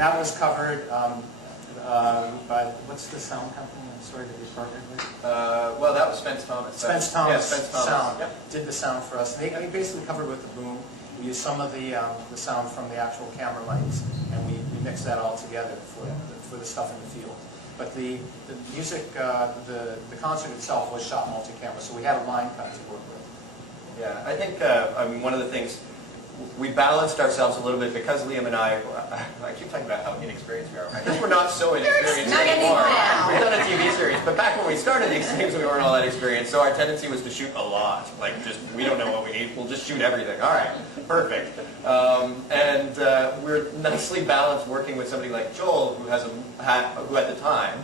that was covered by, what's the sound company? I'm sorry, that we partnered with? Well, that was Spence Thomas. Spence Thomas. Yeah, Spence Thomas. Sound Yep. did the sound for us. They basically covered with the boom. We used some of the sound from the actual camera lights, and we mixed that all together for the stuff in the field. But the music, the concert itself was shot multi-camera, so we had a line cut to work with. Yeah, I think I mean, one of the things, we balanced ourselves a little bit because Liam and I keep talking about how inexperienced we are. I guess we're not so inexperienced anymore. We've done a TV series, but back when we started these things, we weren't all that experienced, so our tendency was to shoot a lot. Like, just, we don't know what we need, we'll just shoot everything. All right, perfect. And we're nicely balanced working with somebody like Joel, who at the time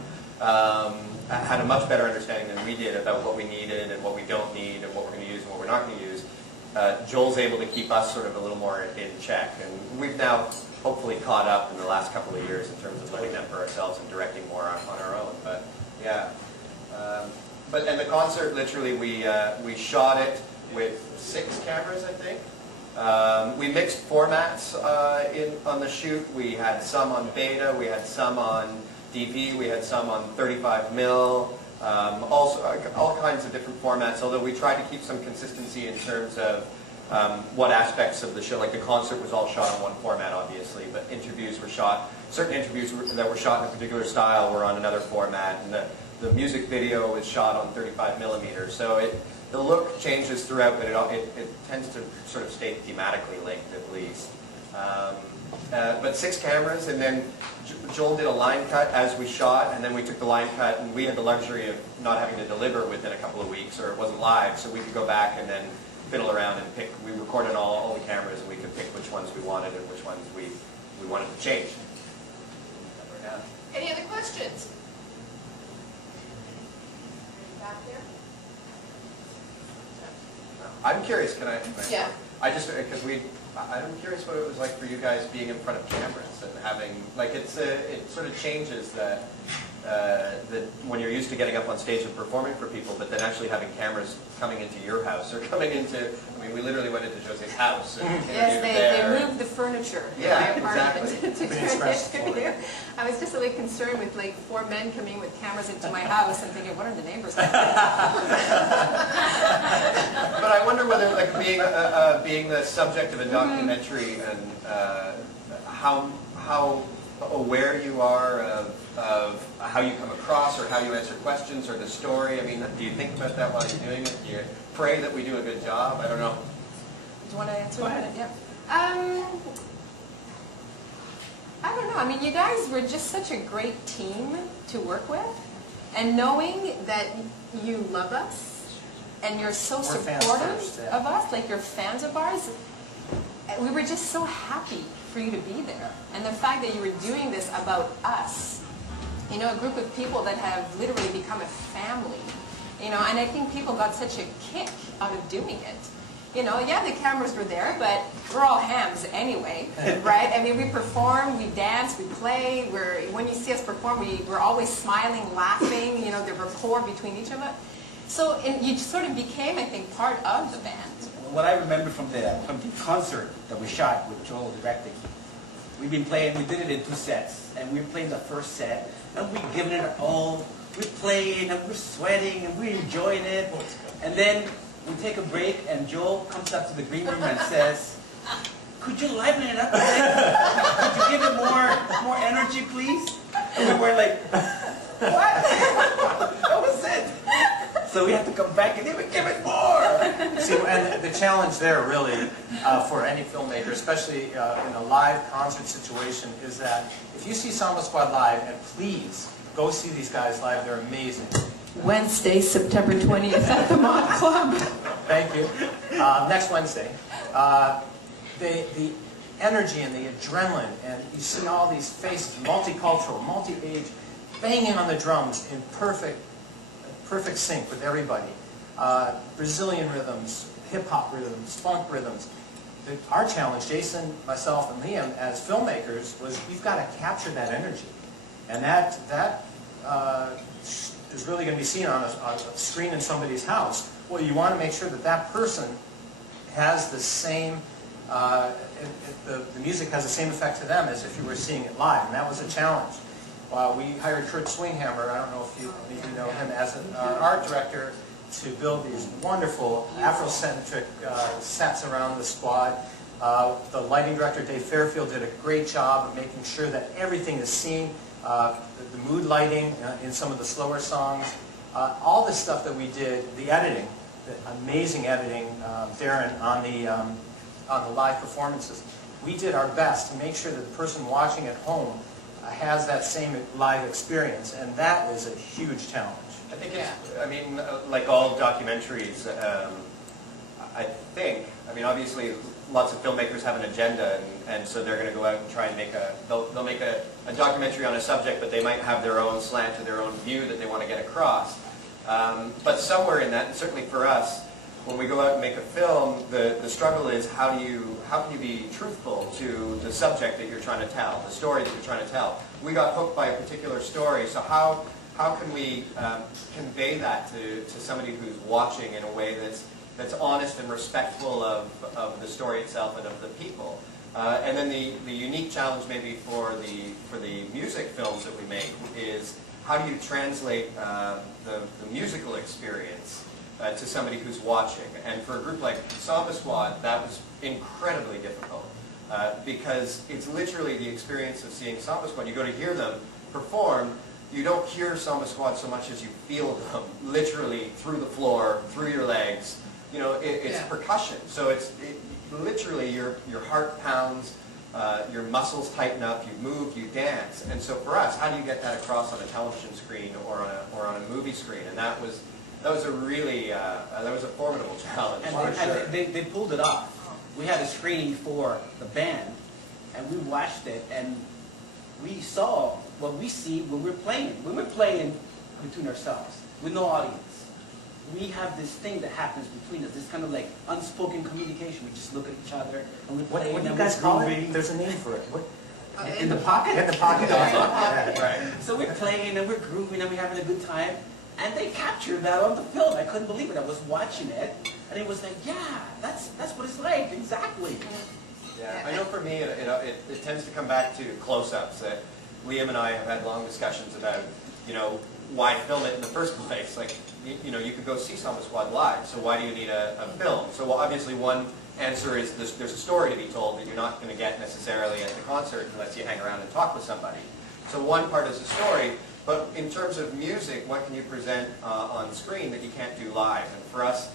had a much better understanding than we did about what we needed and what we don't need and what we're going to use and what we're not going to use. Joel's able to keep us sort of a little more in check, and we've now hopefully caught up in the last couple of years in terms of looking at for ourselves and directing more on our own. But yeah, and the concert, literally we shot it with 6 cameras, I think. We mixed formats on the shoot. We had some on beta, we had some on DV, we had some on 35mm. Also, all kinds of different formats, although we tried to keep some consistency in terms of what aspects of the show, like the concert was all shot in one format, obviously, but interviews were shot, certain interviews that were shot in a particular style were on another format, and the music video was shot on 35mm, so the look changes throughout, but it tends to sort of stay thematically linked at least. But 6 cameras, and then Joel did a line cut as we shot, and then we took the line cut, and we had the luxury of not having to deliver within a couple of weeks, or it wasn't live, so we could go back and then fiddle around and pick. We recorded all the cameras, and we could pick which ones we wanted and which ones we wanted to change. Any other questions? Back there? I'm curious, can I Yeah. I just, because I'm curious what it was like for you guys being in front of cameras and having, like, it sort of changes that when you're used to getting up on stage and performing for people, but then actually having cameras coming into your house or coming into, I mean, we literally went into Josée's house. And yes, they moved the furniture. Yeah, in my apartment exactly. to I was just a little concerned with like 4 men coming with cameras into my house and thinking, what are the neighbors like? But I wonder whether, like, being the subject of a documentary and how aware you are of how you come across or how you answer questions or the story. I mean, do you think about that while you're doing it? Do you pray that we do a good job? I don't know. Do you want to answer that? Yeah. I don't know. I mean, you guys were just such a great team to work with, and knowing that you love us and you're so supportive of us, like you're fans of ours, we were just so happy for you to be there. And the fact that you were doing this about us, you know, a group of people that have literally become a family, you know, and I think people got such a kick out of doing it. You know, yeah, the cameras were there, but we're all hams anyway, right? I mean, we perform, we dance, we play. When you see us perform, we're always smiling, laughing, you know, the rapport between each of us. So you sort of became, I think, part of the band. What I remember from the concert that we shot with Joel directing, we did it in 2 sets, and we played the first set, and we given it all. We're playing, and we're sweating, and we're enjoying it, and then we take a break, and Joel comes up to the green room and says, "Could you liven it up a bit? Could you give it more energy, please?" And we were like, "What?" That was it. So we have to come back and even give it more. See, and the challenge there really for any filmmaker, especially in a live concert situation, is that if you see Samba Squad live, and please go see these guys live, they're amazing. Wednesday, September 20th at the Mod Club. Thank you. Next Wednesday. The energy and the adrenaline, and you see all these faces, multicultural, multi-age, banging on the drums in perfect sync with everybody. Brazilian rhythms, hip-hop rhythms, funk rhythms. Our challenge, Jason, myself, and Liam, as filmmakers, was we've got to capture that energy. And that is really going to be seen on a screen in somebody's house. Well, you want to make sure that that person has the same the music has the same effect to them as if you were seeing it live, and that was a challenge. We hired Kurt Swinghammer, I don't know if you maybe know him, as our art director to build these wonderful Afrocentric sets around the squad. The lighting director, Dave Fairfield, did a great job of making sure that everything is seen, the mood lighting in some of the slower songs. All the stuff that we did, the editing, the amazing editing, Darren, on the live performances. We did our best to make sure that the person watching at home has that same live experience, and that was a huge challenge. I think it's, I mean, like all documentaries, I mean, obviously lots of filmmakers have an agenda, and so they're going to go out and try and make they'll make a documentary on a subject, but they might have their own slant or their own view that they want to get across. But somewhere in that, and certainly for us, when we go out and make a film, the struggle is how can you be truthful to the subject that you're trying to tell, the story that you're trying to tell. We got hooked by a particular story, so how can we convey that to somebody who's watching in a way that's honest and respectful of the story itself and of the people? And then the unique challenge maybe for the music films that we make is how do you translate the musical experience to somebody who's watching? And for a group like Samba Squad, that was incredibly difficult because it's literally the experience of seeing Samba Squad. You go to hear them perform, you don't hear Samba Squad so much as you feel them, literally through the floor, through your legs. You know, it's percussion, so it's literally your heart pounds, your muscles tighten up, you move, you dance. And so for us, how do you get that across on a television screen or on a movie screen? And that was a really that was a formidable challenge. And they pulled it off. We had a screening for the band, and we watched it, and we saw what we see when we're playing. When we're playing between ourselves, with no audience, we have this thing that happens between us, this kind of like unspoken communication. We just look at each other, and we play. What do you guys call it? There's a name for it. What? In the pocket? In the pocket. Right. So we're playing, and we're grooving, and we're having a good time. And they captured that on the film. I couldn't believe it. I was watching it, and it was like, yeah, that's what it's like, exactly. Yeah, I know for me, it tends to come back to close-ups. Liam and I have had long discussions about, why film it in the first place. Like, you could go see Samba Squad live, so why do you need a film? So, well, obviously one answer is there's a story to be told that you're not going to get necessarily at the concert unless you hang around and talk with somebody. So one part is the story. But in terms of music, what can you present on screen that you can't do live? And for us,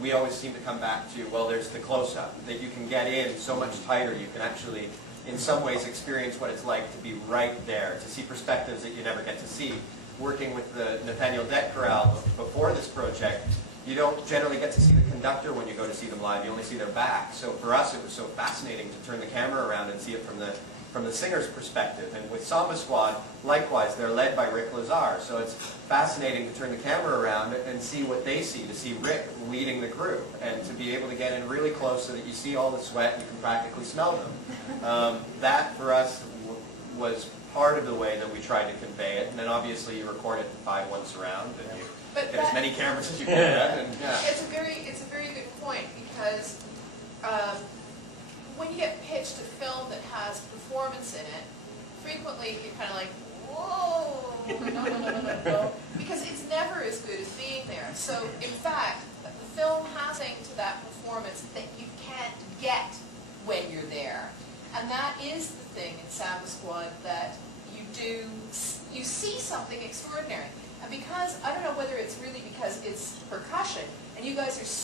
we always seem to come back to, well, there's the close-up, that you can get in so much tighter. You can actually, in some ways, experience what it's like to be right there, to see perspectives that you never get to see. Working with the Nathaniel Deck Chorale before this project, you don't generally get to see the conductor when you go to see them live. You only see their back. So for us, it was so fascinating to turn the camera around and see it from the singer's perspective. And with Samba Squad, likewise, they're led by Rick Lazar. So it's fascinating to turn the camera around and see what they see, to see Rick leading the group, and to be able to get in really close so that you see all the sweat and you can practically smell them. That, for us, was part of the way that we tried to convey it. And then obviously you record it in 5:1 surround, and you get as many cameras as you can. And, It's a very good point, because when you get pitched a film that has performance in it, frequently you're kind of like, whoa, no, because it's never as good as being there. So, in fact, the film has something to that performance that you can't get when you're there. And that is the thing in Samba Squad, that you see something extraordinary. And because, I don't know whether it's really because it's percussion, and you guys are